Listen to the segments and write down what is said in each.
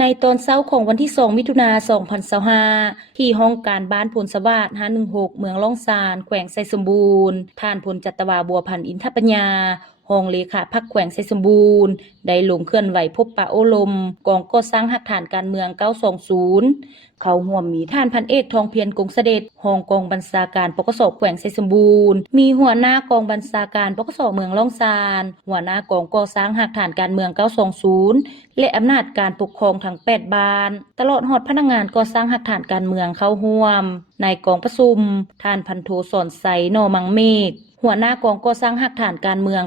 ในตอนเช้าของวันที่2มิถุนายน2025ที่ห้องการบ้านพลสวัสดิ์516เมืองล่องซานแขวงไซสมบูรณ์ท่านพลจัตวาบัวพันธ์อินทปัญญารองเลขาพรรคแขวงไซสมบูรณ์ได้ลงเคลื่อนไหวพบปะโอลมกองก่อสร้างหักฐานการเมือง920เขาร่วมมีท่านพันเอกทองเพียรกงเสด็จรองกองบัญชาการปกสแขวงไซสมบูรณ์มีหัวหน้ากองบัญชาการปกสเมืองล่องซานหัวหน้ากองก่อสร้างหักฐานการเมือง920และอำนาจการปกครองทั้ง8บ้านตลอดฮอดพนักงานก่อสร้างหักฐานการเมืองเข้าร่วมในกองประชุมท่านพันโทสอนไสนอมังเมฆหัวหน้ากองก่อสร้างหักฐานการเมือง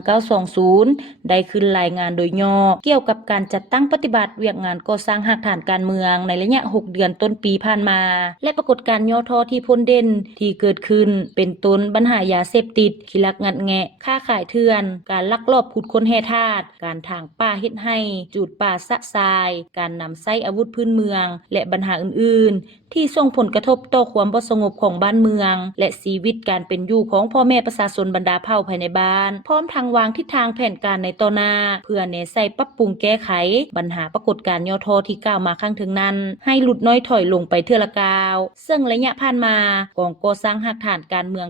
920ได้ขึ้นรายงานโดยย่อเกี่ยวกับการจัดตั้งปฏิบัติเวียกงานก่อสร้างหักฐานการเมืองในระยะ6เดือนต้นปีผ่านมาและปรากฏการณ์ย่อท่อที่พ้นเด่นที่เกิดขึ้นเป็นต้นปัญหายาเสพติดขี้ลักงัดแงะค้าขายเถื่อนการลักลอบขุดค้นแร่ธาตุการถางป่าเฮ็ดให้จูดป่าสะทรายการนำใช้อาวุธพื้นเมืองและปัญหาอื่นๆที่ส่งผลกระทบต่อความบ่สงบของบ้านเมืองและชีวิตการเป็นอยู่ของพ่อแม่ประชาชนบรรดาเผ่าภายในบ้านพร้อมทางวางทิศทางแผนการในต่อหน้าเพื่อแนใส่ปรับปรุงแก้ไขปัญหาปรากฏการณ์ย่อท่อที่กล่าวมาข้างถึงนั้นให้หลุดน้อยถอยลงไปเทื่อละกาวซึ่งระยะผ่านมากองก่อสร้างหักฐานการเมือง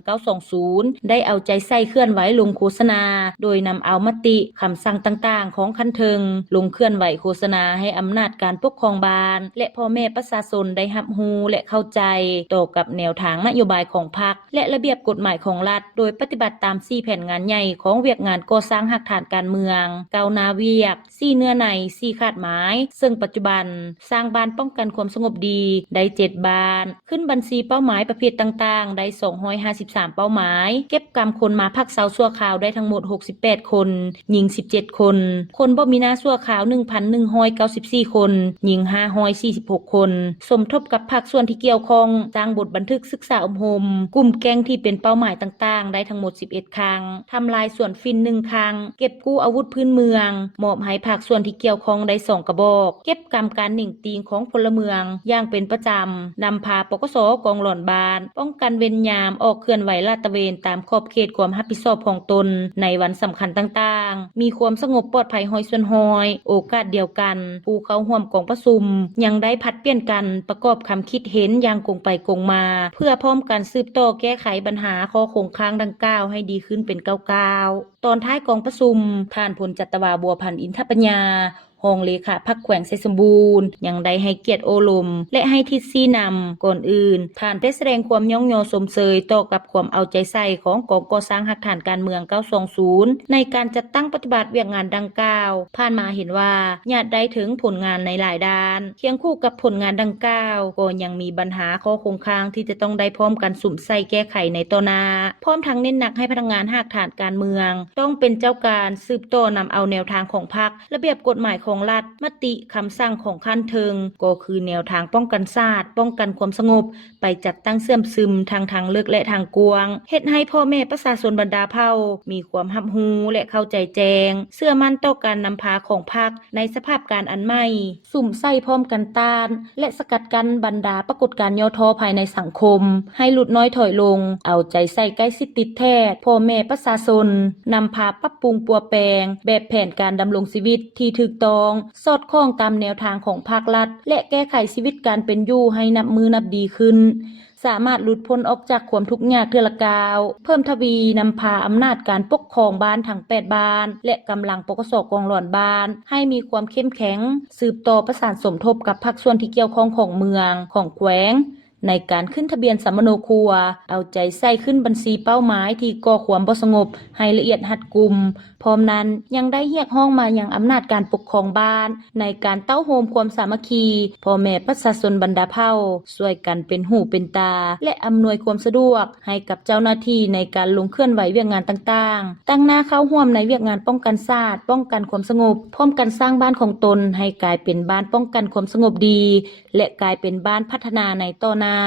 920ได้เอาใจใส่เคลื่อนไหวลงโฆษณาโดยนำเอามติคำสั่งต่างๆของคันเทิงลงเคลื่อนไหวโฆษณาให้อำนาจการปกครองบ้านและพ่อแม่ประชาชนได้รับรู้และเข้าใจต่อกับแนวทางนโยบายของพรรคและระเบียบกฎหมายของรัฐโดยปฏิบัติตาม4แผนงานใหญ่ของเวียกงานก่อสร้างหักฐานการเมืองก้าวหน้าเวียก4เนื้อใน4คาดหมายซึ่งปัจจุบันสร้างบ้านป้องกันความสงบดีได้7บ้านขึ้นบัญชีเป้าหมายประเภทต่างๆได้253เป้าหมายเก็บกำคนมาพักเซาชั่วคราวได้ทั้งหมด68คนหญิง17คนคนบ่มีหน้าชั่วคราว 1,194 คนหญิง546คนสมทบกับภาคส่วนที่เกี่ยวข้องสร้างบทบันทึกศึกษาอบรมกลุ่มแก๊งที่เป็นเป้าหมายต่างๆได้ทั้งหมด11ครั้งทำลายส่วนฟิน1ครั้งเก็บกู้อาวุธพื้นเมืองมอบให้ภาคส่วนที่เกี่ยวข้องได้2กระบอกเก็บกำการหนิ่งตีงของพลเมืองอย่างเป็นประจำนำพาปกสกองหล่อนบานป้องกันเวรยามออกเคลื่อนไหวลาดตระเวนตามขอบเขตความรับผิดชอบของตนในวันสำคัญต่างๆมีความสงบปลอดภัยห้อยส่วนห้อยโอกาสเดียวกันผู้เข้าร่วมกองประชุมยังได้ผัดเปลี่ยนกันประกอบคำคิดเห็นอย่างกงไปกงมาเพื่อพร้อมกันสืบต่อแก้ไขปัญหาข้อคงค้างดังกล่าวให้ดีขึ้นเป็นก้าวๆตอนท้ายกองประชุมท่านพลจัตวาบัวพันธ์อินทปัญญารองเลขาพรรคแขวงไซสมบูรณ์ยังได้ให้เกียรติโอลมและให้ทิศชี้นำก่อนอื่นท่านได้แสดงความย่องยอสมเสยต่อกับความเอาใจใส่ของกองก่อสร้างหักฐานการเมือง920ในการจัดตั้งปฏิบัติเวียกงานดังกล่าวผ่านมาเห็นว่าญาติได้ถึงผลงานในหลายด้านเคียงคู่กับผลงานดังกล่าวก็ยังมีปัญหาข้อคงค้างที่จะต้องได้พร้อมกันสุ่มใส่แก้ไขในต่อหน้าพร้อมทั้งเน้นหนักให้พนักงานหักฐานการเมืองต้องเป็นเจ้าการสืบต่อนำเอาแนวทางของพรรคระเบียบกฎหมายของรัฐมติคำสั่งของขั้นเทิงก็คือแนวทางป้องกันชาติป้องกันความสงบไปจัดตั้งเสื่อมซึมทางเลือกและทางกวางเฮ็ดให้พ่อแม่ประชาชนบรรดาเผ่ามีความรับรู้และเข้าใจแจ้งเชื่อมั่นต่อการนำพาของพรรคในสภาพการอันใหม่สุ่มใส่พร้อมกันต้านและสกัดกั้นบรรดาปรากฏการณ์ย่อท้อภายในสังคมให้หลุดน้อยถอยลงเอาใจใส่ใกล้ชิดติดแท้พ่อแม่ประชาชนนำพาปรับปรุงปัวแปลงแบบแผนการดำรงชีวิตที่ถูกต้องสอดคล้องตามแนวทางของภาครัฐและแก้ไขชีวิตการเป็นอยู่ให้นับมือนับดีขึ้นสามารถหลุดพ้นออกจากความทุกข์ยากเทื่อละกาวเพิ่มทวีนำพาอำนาจการปกครองบ้านทั้ง8บ้านและกำลังปกสกองหลอนบ้านให้มีความเข้มแข็งสืบต่อประสานสมทบกับภาคส่วนที่เกี่ยวข้องของเมืองของแขวงในการขึ้นทะเบียนสัมมโนครัวเอาใจใส่ขึ้นบัญชีเป้าหมายที่ก่อความบ่สงบให้ละเอียดหัดกุมพร้อมนั้นยังได้เรียกร้องมายังอำนาจการปกครองบ้านในการเต้าโฮมความสามัคคีพ่อแม่ประชาชนบรรดาเผ่าช่วยกันเป็นหูเป็นตาและอำนวยความสะดวกให้กับเจ้าหน้าที่ในการลงเคลื่อนไหวเวียกงานต่างๆตั้งหน้าเข้าร่วมในเวียกงานป้องกันชาติป้องกันความสงบพร้อมกันสร้างบ้านของตนให้กลายเป็นบ้านป้องกันความสงบดีและกลายเป็นบ้านพัฒนาในต่อหน้า